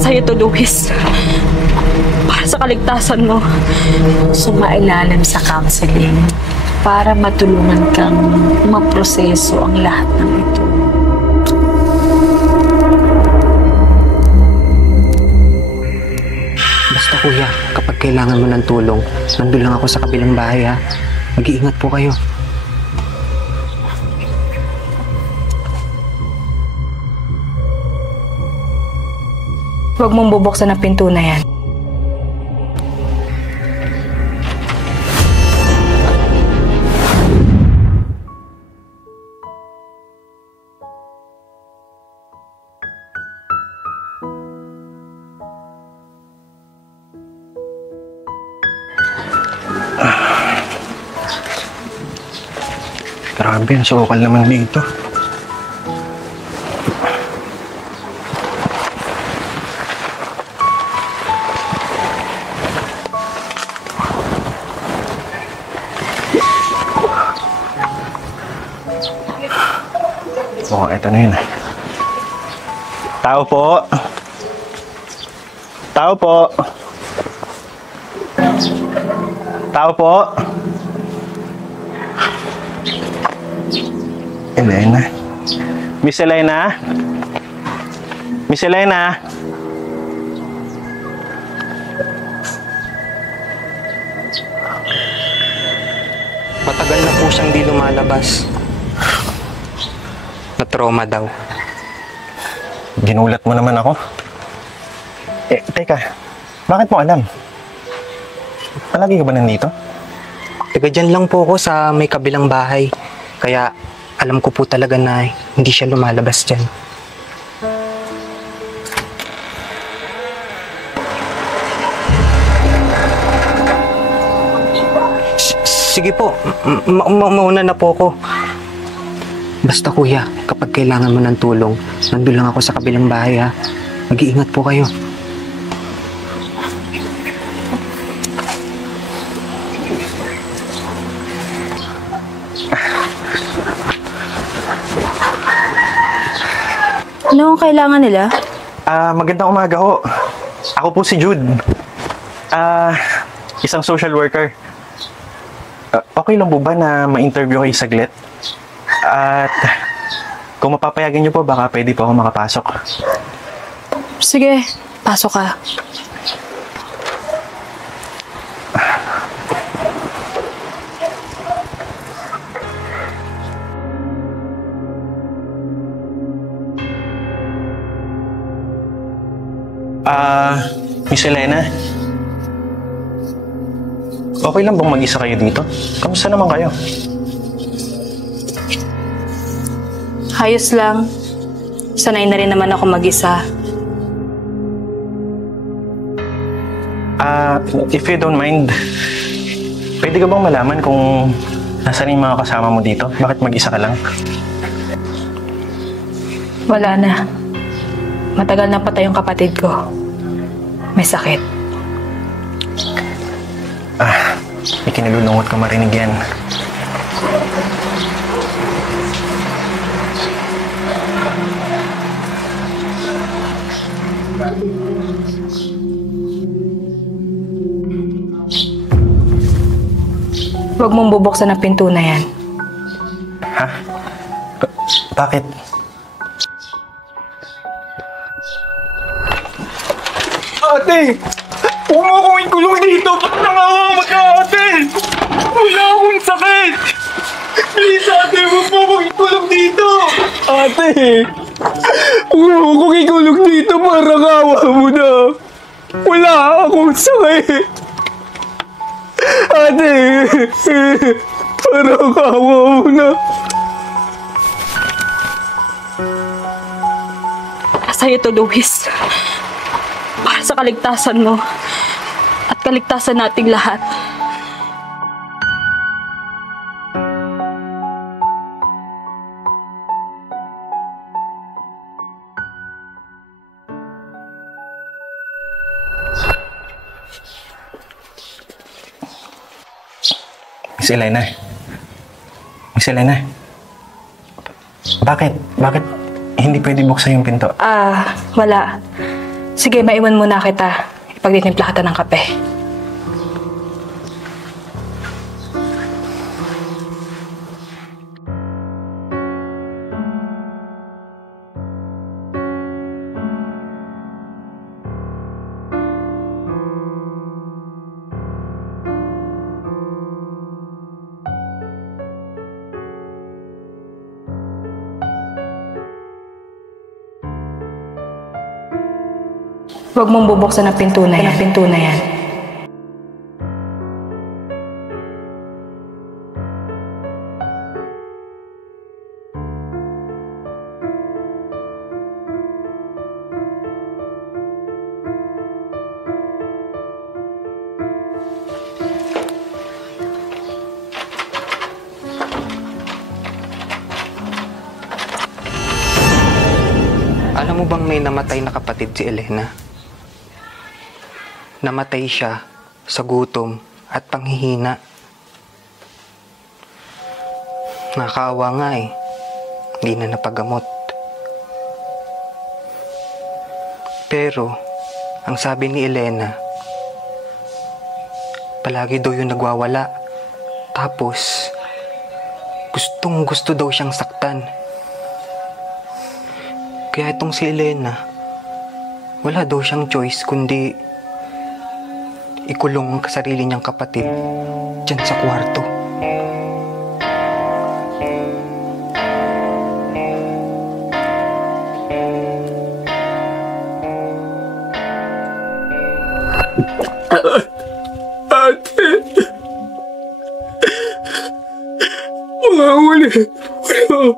Sa'yo to, Luis. Para sa kaligtasan mo. Sumailalim sa counseling para matulungan kang maproseso ang lahat ng ito. Basta kuya, kapag kailangan mo ng tulong, nandun lang ako sa kabilang bahay ha. Mag-iingat po kayo. Huwag mong bubuksan ang pinto na yan. Grabe, ang sukal naman dito. Eto na yun. Tao po. Tao po. Tao po. Elena. Miss Elena? Miss Elena? Matagal na po siyang di lumalabas. Na-trauma daw. Ginulat mo naman ako. Teka. Bakit mo alam? Palagi ka ba nandito? Taga dyan lang po ako sa may kabilang bahay. Kaya alam ko po talaga na hindi siya lumalabas dyan. Sige po, mauna na po ako. Basta kuya, kapag kailangan mo ng tulong, nandun lang ako sa kabilang bahay ha. Mag-iingat po kayo. Ano ang kailangan nila? Magandang umaga ho. Ako po si Jude. Isang social worker. Okay lang po ba na ma-interview kayo saglit? At kung mapapayagan niyo po, baka pwede po ako makapasok. Sige, pasok ka. Miss Elena? Okay lang bang mag-isa kayo dito? Kamusta naman kayo? Ayos lang. Sanay na rin naman ako mag-isa. If you don't mind, pwede ka bang malaman kung nasaan yung mga kasama mo dito? Bakit mag-isa ka lang? Wala na. Matagal na patay yung kapatid ko. May sakit. Ikinalulungkot ko marinig yan. Huwag mong bubuksan ang pinto na yan. Ha? Bakit? Ate! Huwag mo akong ikulong dito! Ba't nangangamat ka, ate? Wala akong sakit! Please, ate! Huwag mo akong ikulong dito! Ate! Huwag mo akong ikulong dito para kawa mo na! Wala akong sakit! Ate! Para kawa mo na! Sa'yo to, Luis. Para sa kaligtasan mo at kaligtasan nating lahat. Miss Elena, Miss Elena, bakit? Bakit hindi pwede buksan yung pinto? Wala. Sige, maiwan muna kita. Ipagtitimpla kita ng kape. Huwag mong bubuksan ang pinto na yan. Alam mo bang may namatay na kapatid si Elena? Namatay siya sa gutom at panghihina. Nakakaawa nga eh. Hindi na napagamot. Pero, ang sabi ni Elena, palagi daw yung nagwawala. Tapos, gustong gusto daw siyang saktan. Kaya itong si Elena, wala daw siyang choice kundi ikulong ang sarili niyang kapatid dyan sa kwarto. Ate! Wala ako dito.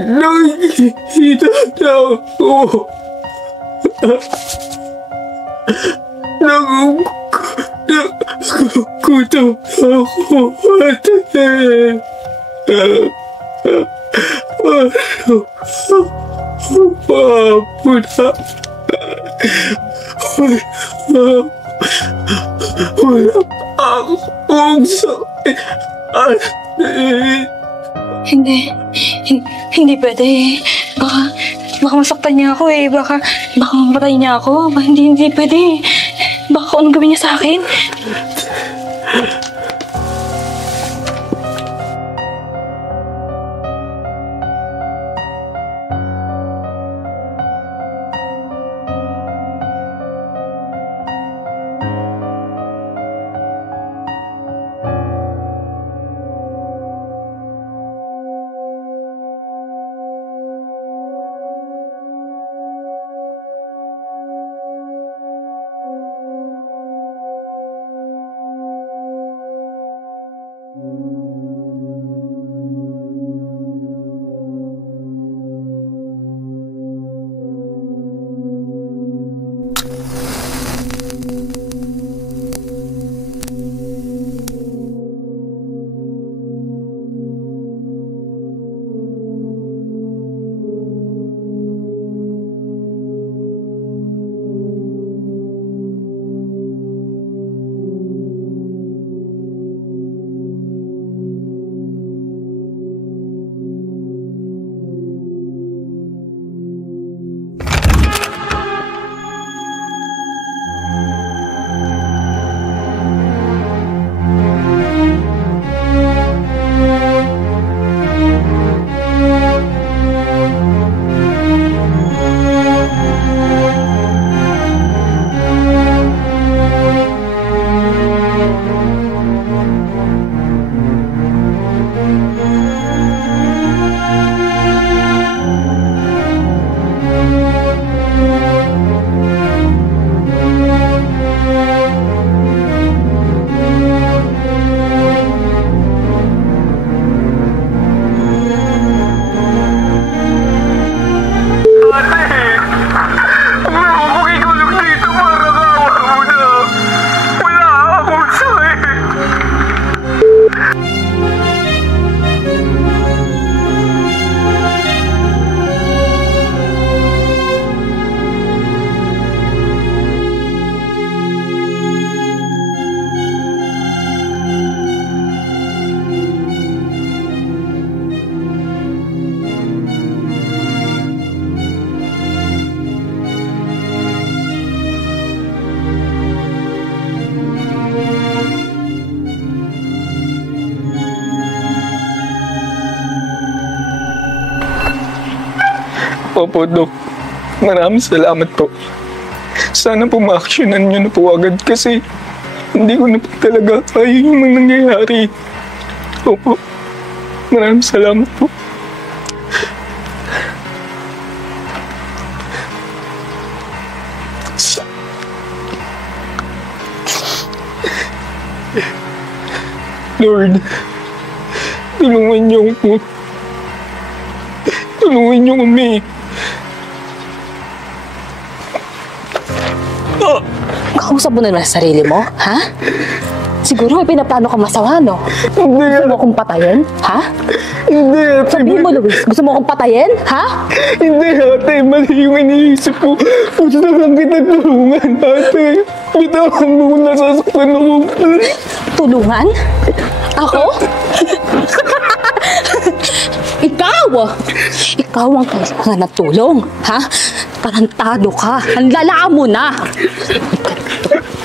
Nakikita na ako. Nagugutom ako, ate. Papo na. Wala akong sakit, ate. Hindi pwede. Baka masaktan niya ako eh. Baka mamatay niya ako. Hindi pwede. Baka anong gawin niya sa akin? Opo, Dok. Maraming salamat po. Sana po ma-actionan nyo na po agad kasi hindi ko na po talaga kaya yung mga nangyayari. Opo. Maraming salamat po. Lord, tulungan niyo ako. Tulungan niyo kami. Kausap mo na naman sa sarili mo, ha? Siguro may pinaplano ka masawa, no? Hindi, Gusto mo akong patayin, ha? hindi, ate. Sabihin mo, Luis, gusto mo akong patayin, ha? Hindi, ate. Mali yung iniisip ko. Gusto lang kita tulungan, ate. Bitawan mo kung nasasaktan ako. Tulungan? Ako? Ikaw! Ikaw ang kailangan na tulong, ha? Tarantado ka. Ang lala mo na.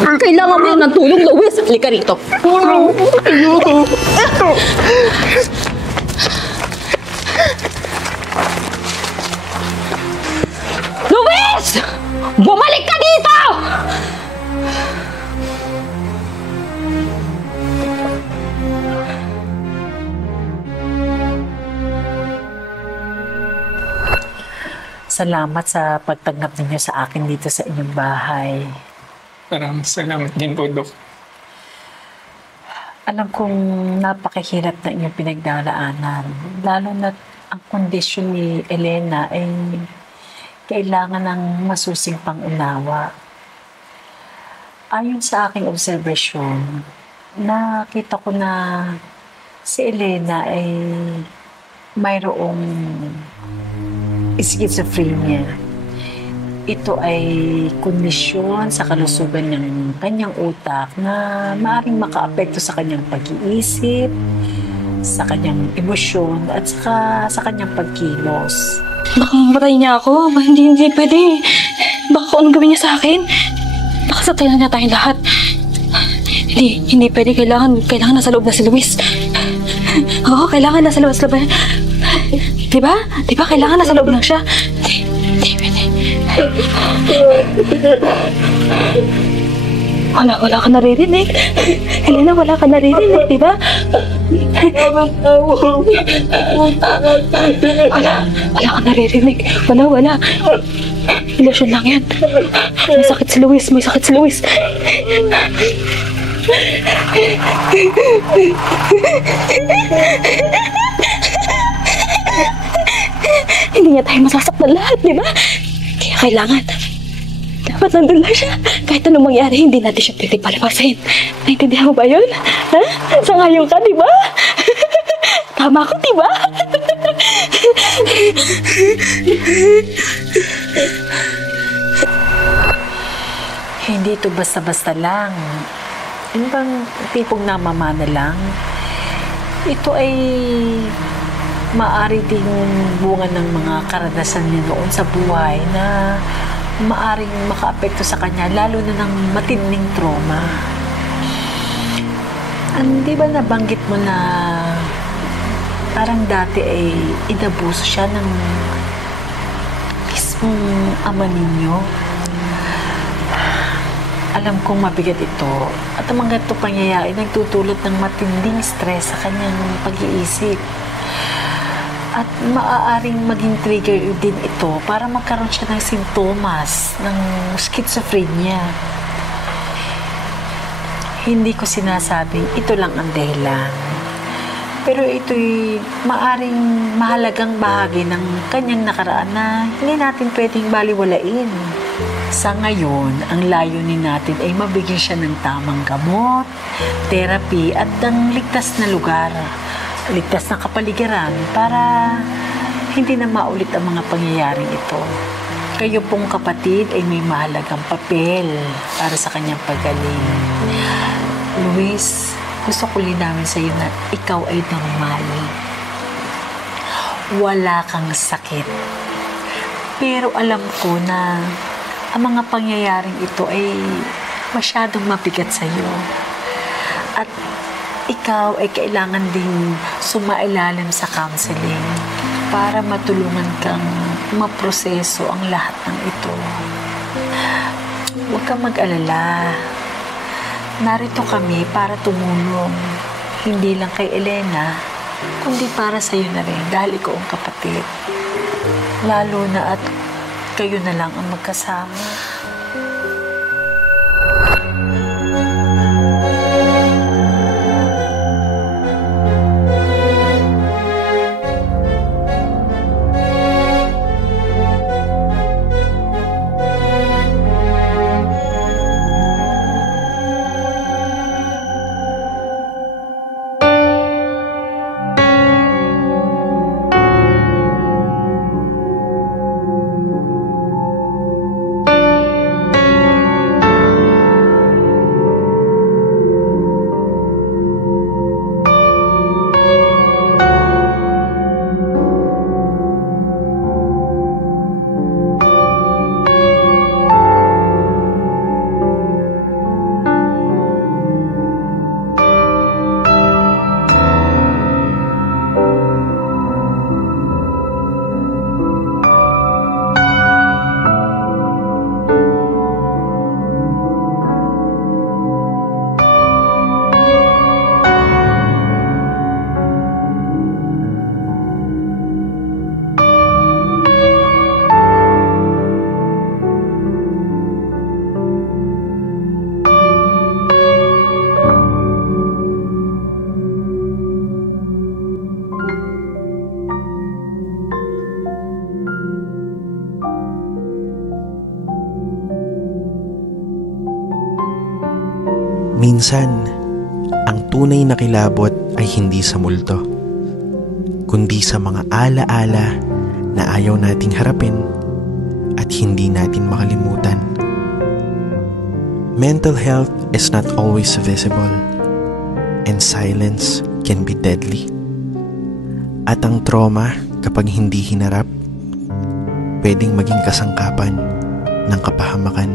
Kailangan mo ng tulong, Luis. Halika rito. Luis! Bumalik ka dito! Salamat sa pagtanggap ninyo sa akin dito sa inyong bahay. Maraming salamat din po, Dok. Alam kong napakahirap na inyong pinagdaraanan. Lalo na ang kondisyon ni Elena ay kailangan ng masusing pangunawa. Ayon sa aking obserbasyon, nakita ko na si Elena ay mayroong schizophrenia. Ito ay kondisyon sa kalusugan ng kanyang utak na maaaring makaapekto sa kanyang pag-iisip, sa kanyang emosyon, at sa kanyang pagkilos. Baka mamatay niya ako. Hindi pwede. Baka kung anong gawin niya sa akin. Baka satayin niya tayong lahat. Hindi pwede. Kailangan nasa loob na si Luis. Oo, kailangan nasa loob. Diba? Kailangan nasa loob lang siya. Hindi pwede. Wala ka naririnig. Helena, wala ka naririnig, diba? Wala ka naririnig. Wala. Ilusyon lang yan. May sakit si Luis. Hindi niya tayo masasaktan lahat, di ba? Kaya kailangan. Dapat nandun lang siya. Kahit anong mangyari, hindi natin siya pwede palabasin. Naintindihan mo ba yun? Ha? Sangayon ka, di ba? Tama ko, di ba? Hindi ito basta-basta lang. Ano bang tipong namamana lang? Ito ay maaari ding bunga ng mga karanasan niya noon sa buhay na maaring makaapekto sa kanya, lalo na ng matinding trauma. Di ba nabanggit mo na parang dati ay inabuso siya ng mismong ama ninyo? Alam kong mabigat ito at ang mga ito pangyayari nagtutulot ng matinding stress sa kanyang pag-iisip. At maaaring maging trigger din ito para magkaroon siya ng sintomas ng schizophrenia. Hindi ko sinasabing ito lang ang dahilan. Pero ito'y maaaring mahalagang bahagi ng kanyang nakaraan na hindi natin pwedeng baliwalain. Sa ngayon, ang layunin natin ay mabigyan siya ng tamang gamot, therapy at ng ligtas na lugar, ligtas na kapaligiran para hindi na maulit ang mga pangyayaring ito. Kayo pong kapatid ay may mahalagang papel para sa kanyang paggaling. Luis, gusto ko linawin sa iyo na ikaw ay normal. Wala kang sakit. Pero alam ko na ang mga pangyayaring ito ay masyadong mabigat sa iyo. At ikaw ay kailangan ding sumailalim sa counseling para matulungan kang maproseso ang lahat ng ito. Huwag kang mag-alala. Narito kami para tumulong. Hindi lang kay Elena, kundi para sa'yo na rin dahil ikaw ang kapatid. Lalo na at kayo na lang ang magkasama. Minsan, ang tunay na kilabot ay hindi sa multo, kundi sa mga ala-ala na ayaw nating harapin at hindi natin makalimutan. Mental health is not always visible, and silence can be deadly. At ang trauma, kapag hindi hinarap, pwedeng maging kasangkapan ng kapahamakan.